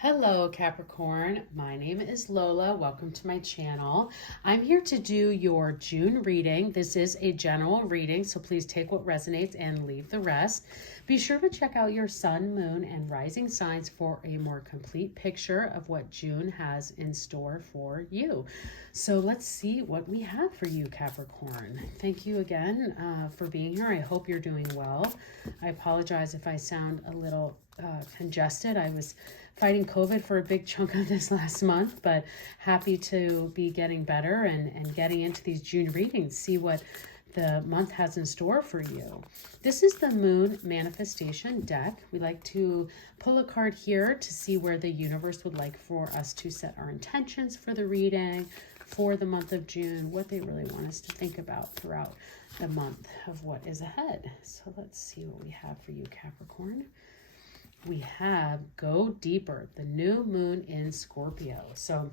Hello Capricorn, my name is Lola. Welcome to my channel. I'm here to do your June reading. This is a general reading, so please take what resonates and leave the rest. Be sure to check out your sun, moon, and rising signs for a more complete picture of what June has in store for you. So let's see what we have for you, Capricorn. Thank you again for being here. I hope you're doing well. I apologize if I sound a little congested. I was fighting COVID for a big chunk of this last month, but happy to be getting better and getting into these June readings, see what the month has in store for you. This is the Moon Manifestation deck. We like to pull a card here to see where the universe would like for us to set our intentions for the reading for the month of June, what they really want us to think about throughout the month of what is ahead. So let's see what we have for you, Capricorn. We have Go Deeper, the new moon in Scorpio. So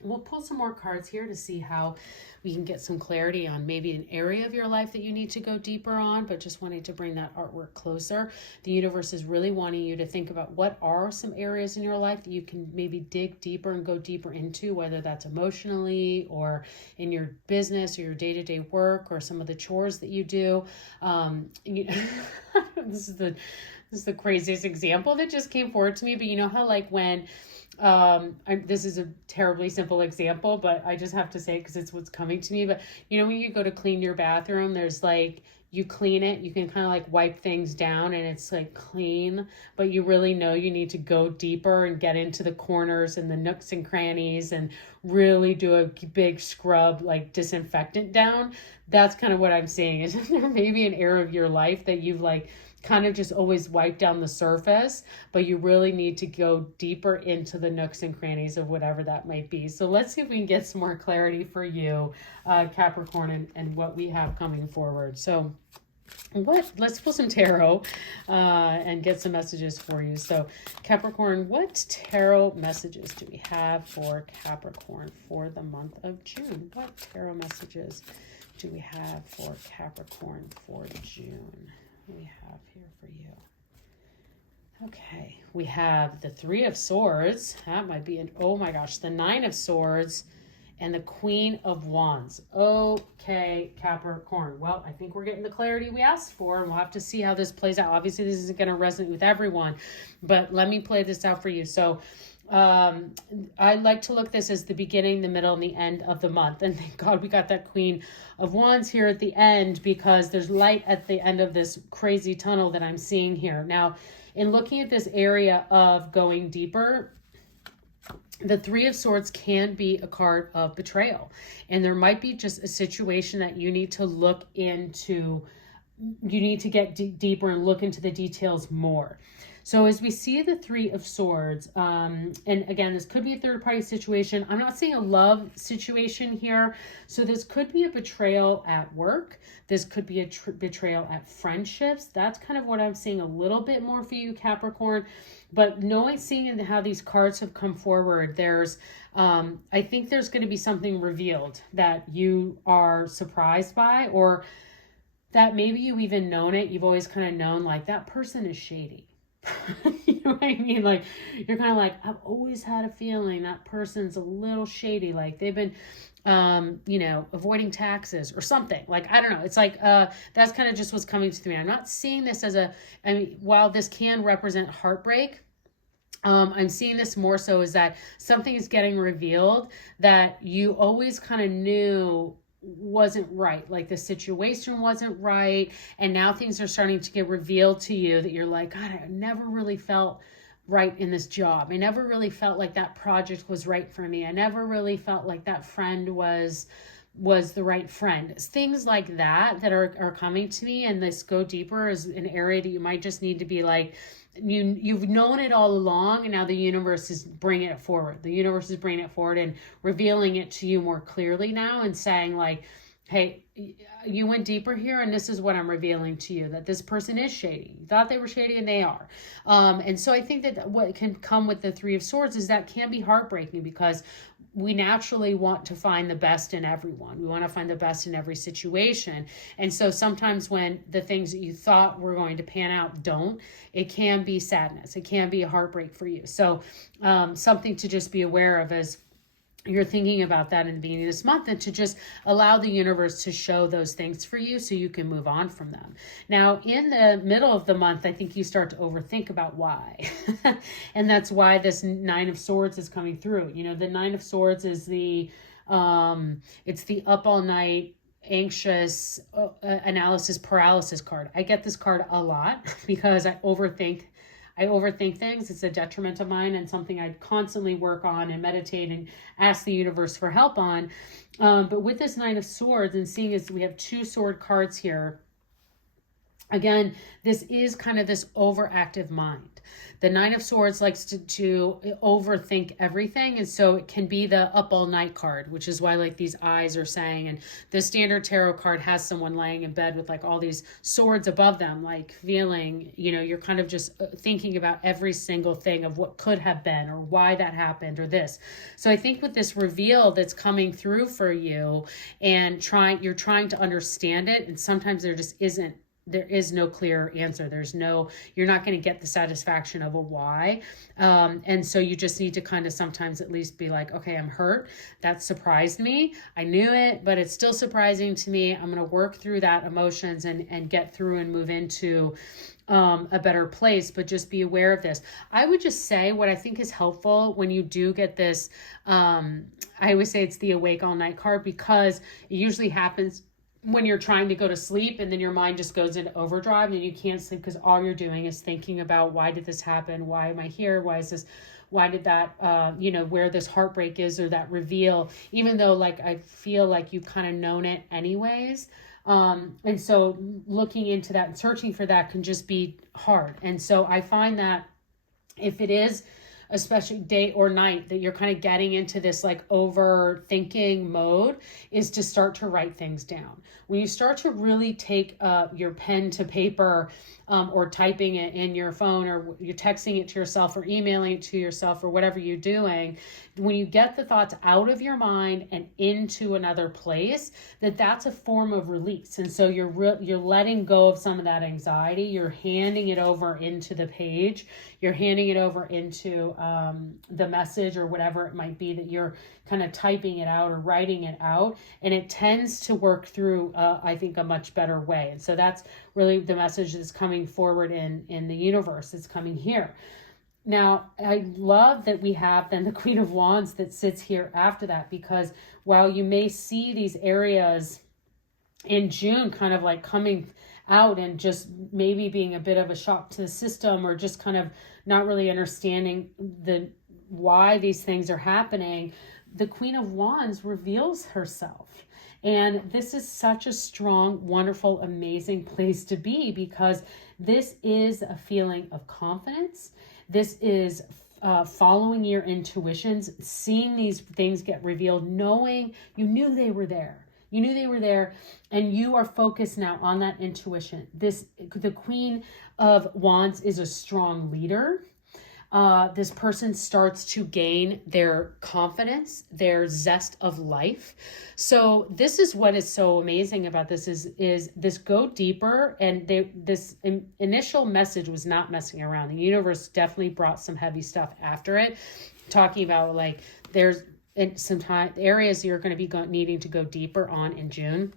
we'll pull some more cards here to see how we can get some clarity on maybe an area of your life that you need to go deeper on, but just wanting to bring that artwork closer. The universe is really wanting you to think about what are some areas in your life that you can maybe dig deeper and go deeper into, whether that's emotionally or in your business or your day-to-day work or some of the chores that you do. This is the craziest example that just came forward to me, but you know how like when this is a terribly simple example, but I just have to say it because it's what's coming to me. But you know, when you go to clean your bathroom, there's like, you clean it, you can kind of like wipe things down and it's like clean, but you really know you need to go deeper and get into the corners and the nooks and crannies and really do a big scrub, like disinfectant down. That's kind of what I'm saying. Is there maybe an area of your life that you've like kind of just always wipe down the surface, but you really need to go deeper into the nooks and crannies of whatever that might be. So let's see if we can get some more clarity for you, Capricorn, and what we have coming forward. So let's pull some tarot and get some messages for you. So Capricorn, what tarot messages do we have for Capricorn for the month of June? What tarot messages do we have for Capricorn for June? We have here for you. Okay, we have the Three of Swords. That might be oh my gosh, the Nine of Swords and the Queen of Wands. Okay, Capricorn. Well, I think we're getting the clarity we asked for, and we'll have to see how this plays out. Obviously, this isn't going to resonate with everyone, but let me play this out for you. So I like to look this as the beginning, the middle, and the end of the month. And thank God we got that Queen of Wands here at the end, because there's light at the end of this crazy tunnel that I'm seeing here. Now, in looking at this area of going deeper, the Three of Swords can be a card of betrayal. And there might be just a situation that you need to look into. You need to get deeper and look into the details more. So as we see the Three of Swords, and again, this could be a third-party situation. I'm not seeing a love situation here. So this could be a betrayal at work. This could be a betrayal at friendships. That's kind of what I'm seeing a little bit more for you, Capricorn. But seeing how these cards have come forward, there's, I think there's going to be something revealed that you are surprised by, or that maybe you've even known it. You've always kind of known like that person is shady. You know what I mean? Like you're kind of like, I've always had a feeling that person's a little shady. Like they've been, avoiding taxes or something. Like, I don't know. It's like, that's kind of just what's coming to me. I'm not seeing this as while this can represent heartbreak, I'm seeing this more so as that something is getting revealed that you always kind of knew wasn't right. Like the situation wasn't right. And now things are starting to get revealed to you that you're like, God, I never really felt right in this job. I never really felt like that project was right for me. I never really felt like that friend was the right friend. Things like that are coming to me. And this Go Deeper is an area that you might just need to be like, you've known it all along, and now the universe is bringing it forward. The universe is bringing it forward and revealing it to you more clearly now, and saying like, hey, you went deeper here, and this is what I'm revealing to you, that this person is shady. You thought they were shady, and they are. And so I think that what can come with the Three of Swords is that can be heartbreaking, because we naturally want to find the best in everyone. We want to find the best in every situation. And so sometimes when the things that you thought were going to pan out don't, it can be sadness. It can be a heartbreak for you. So something to just be aware of is you're thinking about that in the beginning of this month, and to just allow the universe to show those things for you so you can move on from them. Now, in the middle of the month, I think you start to overthink about why. And that's why this Nine of Swords is coming through. You know, the Nine of Swords is it's the up all night, anxious, analysis paralysis card. I get this card a lot because I overthink things. It's a detriment of mine and something I constantly work on and meditate and ask the universe for help on. But with this Nine of Swords, and seeing as we have 2 sword cards here, again, this is kind of this overactive mind. The Nine of Swords likes to overthink everything. And so it can be the up all night card, which is why like these eyes are saying, and the standard tarot card has someone laying in bed with like all these swords above them, like feeling, you know, you're kind of just thinking about every single thing of what could have been or why that happened or this. So I think with this reveal that's coming through for you and you're trying to understand it. And sometimes there is no clear answer. You're not going to get the satisfaction of a why. And so you just need to kind of sometimes at least be like, okay, I'm hurt. That surprised me. I knew it, but it's still surprising to me. I'm going to work through that emotions and get through and move into a better place, but just be aware of this. I would just say what I think is helpful when you do get this, I always say it's the awake all night card, because it usually happens when you're trying to go to sleep and then your mind just goes into overdrive and you can't sleep because all you're doing is thinking about why did this happen? Why am I here? Why is this? Why did that, where this heartbreak is or that reveal, even though like I feel like you've kind of known it anyways. And so looking into that and searching for that can just be hard. And so I find that if it is, especially day or night, that you're kind of getting into this like overthinking mode, is to start to write things down. When you start to really take your pen to paper, or typing it in your phone, or you're texting it to yourself or emailing it to yourself or whatever you're doing, when you get the thoughts out of your mind and into another place, that's a form of release. And so you're letting go of some of that anxiety. You're handing it over into the page. You're handing it over into the message or whatever it might be that you're kind of typing it out or writing it out. And it tends to work through, I think, a much better way. And so that's really the message that's coming forward in the universe. It's coming here. Now, I love that we have then the Queen of Wands that sits here after that, because while you may see these areas in June kind of like coming out and just maybe being a bit of a shock to the system, or just kind of not really understanding why these things are happening, the Queen of Wands reveals herself. And this is such a strong, wonderful, amazing place to be, because this is a feeling of confidence. This is following your intuitions, seeing these things get revealed, knowing you knew they were there. You knew they were there, and you are focused now on that intuition. The Queen of Wands is a strong leader. This person starts to gain their confidence, their zest of life. So this is what is so amazing about this is this go deeper. And this initial message was not messing around. The universe definitely brought some heavy stuff after it, talking about like there's some areas you're going to be needing to go deeper on in June.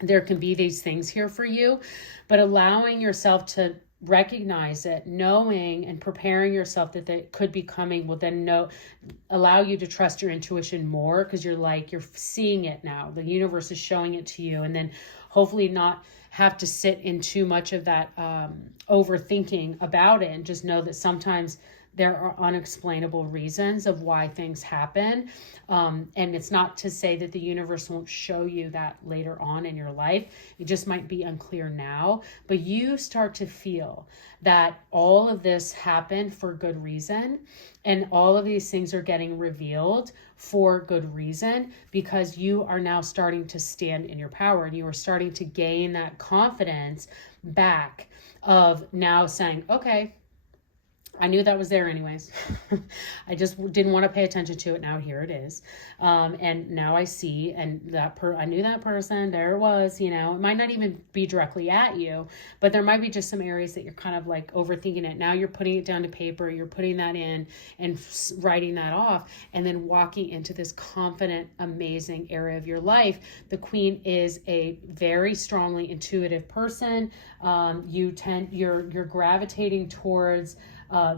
There can be these things here for you, but allowing yourself to recognize it, knowing and preparing yourself that they could be coming will then allow you to trust your intuition more, because you're seeing it now. The universe is showing it to you, and then hopefully not have to sit in too much of that overthinking about it, and just know that sometimes there are unexplainable reasons of why things happen. And it's not to say that the universe won't show you that later on in your life. It just might be unclear now. But you start to feel that all of this happened for good reason. And all of these things are getting revealed for good reason, because you are now starting to stand in your power, and you are starting to gain that confidence back of now saying, okay, I knew that was there anyways. I just didn't want to pay attention to it. Now here it is. And now I see, and I knew that person, there it was, you know, it might not even be directly at you, but there might be just some areas that you're kind of like overthinking it. Now you're putting it down to paper, you're putting that in and writing that off, and then walking into this confident, amazing area of your life. The Queen is a very strongly intuitive person. You're gravitating towards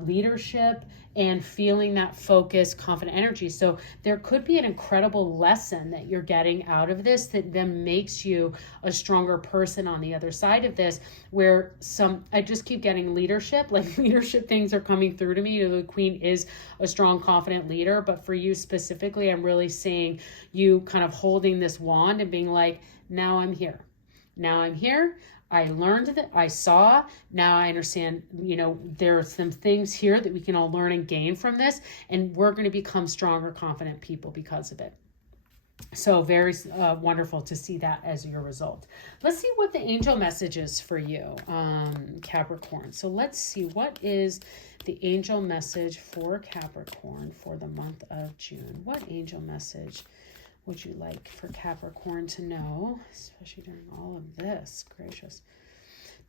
leadership and feeling that focused, confident energy. So there could be an incredible lesson that you're getting out of this that then makes you a stronger person on the other side of this, where I just keep getting leadership, like leadership things are coming through to me. The Queen is a strong, confident leader, but for you specifically, I'm really seeing you kind of holding this wand and being like, now I'm here. Now I'm here. I learned that I saw, now I understand, you know, there are some things here that we can all learn and gain from this, and we're going to become stronger, confident people because of it. So very wonderful to see that as your result. Let's see what the angel message is for you, Capricorn. So let's see, what is the angel message for Capricorn for the month of June? What angel message would you like for Capricorn to know, especially during all of this? Gracious.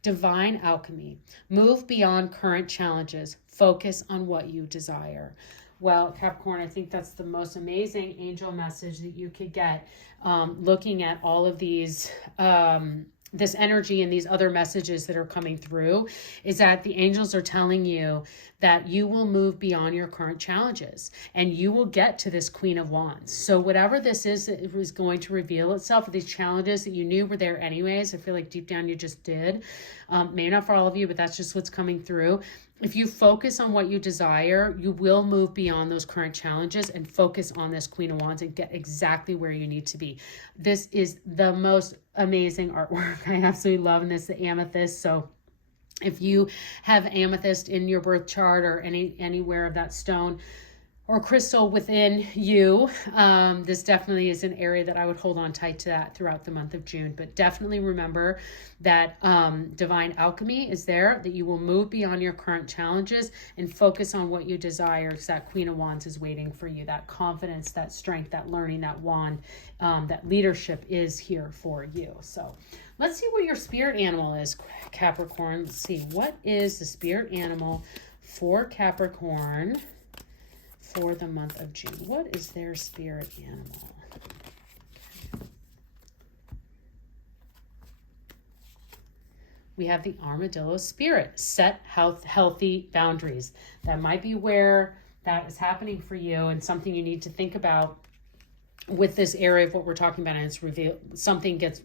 Divine alchemy. Move beyond current challenges. Focus on what you desire. Well, Capricorn, I think that's the most amazing angel message that you could get, looking at all of these, this energy and these other messages that are coming through, is that the angels are telling you that you will move beyond your current challenges and you will get to this Queen of Wands. So whatever this is, it was going to reveal itself, these challenges that you knew were there anyways. I feel like deep down you just did. Maybe not for all of you, but that's just what's coming through. If you focus on what you desire, you will move beyond those current challenges and focus on this Queen of Wands and get exactly where you need to be. This is the most amazing artwork. I absolutely love this, the amethyst. So if you have amethyst in your birth chart or anywhere of that stone or crystal within you, this definitely is an area that I would hold on tight to that throughout the month of June. But definitely remember that divine alchemy is there, that you will move beyond your current challenges and focus on what you desire, because that Queen of Wands is waiting for you. That confidence, that strength, that learning, that wand, that leadership is here for you. So let's see what your spirit animal is, Capricorn. Let's see, what is the spirit animal for Capricorn for the month of June? What is their spirit animal? We have the armadillo spirit. Set healthy boundaries. That might be where that is happening for you, and something you need to think about with this area of what we're talking about, and it's revealed,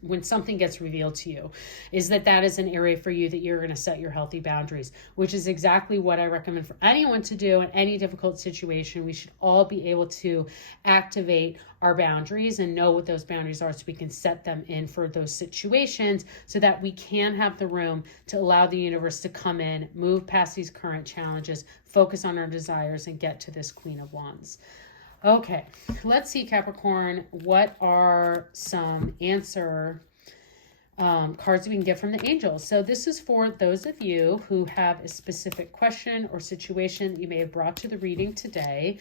when something gets revealed to you, is that is an area for you that you're going to set your healthy boundaries, which is exactly what I recommend for anyone to do in any difficult situation. We should all be able to activate our boundaries and know what those boundaries are, so we can set them in for those situations, so that we can have the room to allow the universe to come in, move past these current challenges, focus on our desires, and get to this Queen of Wands. Okay, let's see, Capricorn, what are some answer cards we can get from the angels? So this is for those of you who have a specific question or situation that you may have brought to the reading today,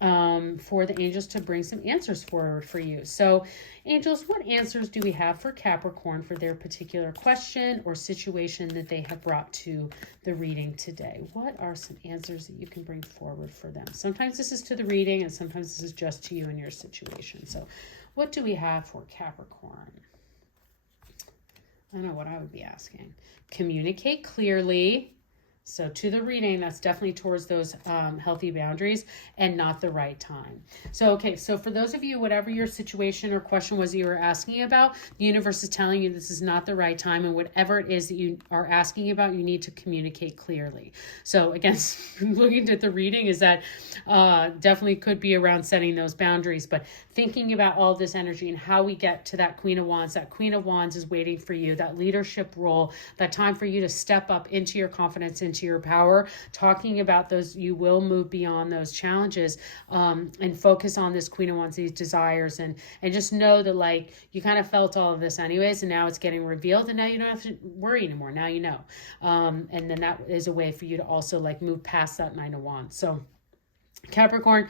for the angels to bring some answers forward for you. So angels, what answers do we have for Capricorn for their particular question or situation that they have brought to the reading today? What are some answers that you can bring forward for them? Sometimes this is to the reading and sometimes this is just to you and your situation. So what do we have for Capricorn? I don't know what I would be asking. Communicate clearly. So to the reading, that's definitely towards those healthy boundaries and not the right time. So, okay, so for those of you, whatever your situation or question was you were asking about, the universe is telling you this is not the right time, and whatever it is that you are asking about, you need to communicate clearly. So again, looking at the reading is that definitely could be around setting those boundaries, but thinking about all this energy and how we get to that Queen of Wands. That Queen of Wands is waiting for you, that leadership role, that time for you to step up into your confidence, into into your power, talking about those, you will move beyond those challenges, and focus on this Queen of Wands, these desires, and just know that like you kind of felt all of this anyways, and now it's getting revealed, and now you don't have to worry anymore. Now you know. And then that is a way for you to also like move past that Nine of Wands. So Capricorn,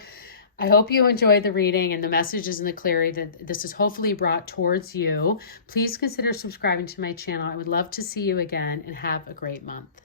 I hope you enjoyed the reading and the messages and the clarity that this is hopefully brought towards you. Please consider subscribing to my channel. I would love to see you again, and have a great month.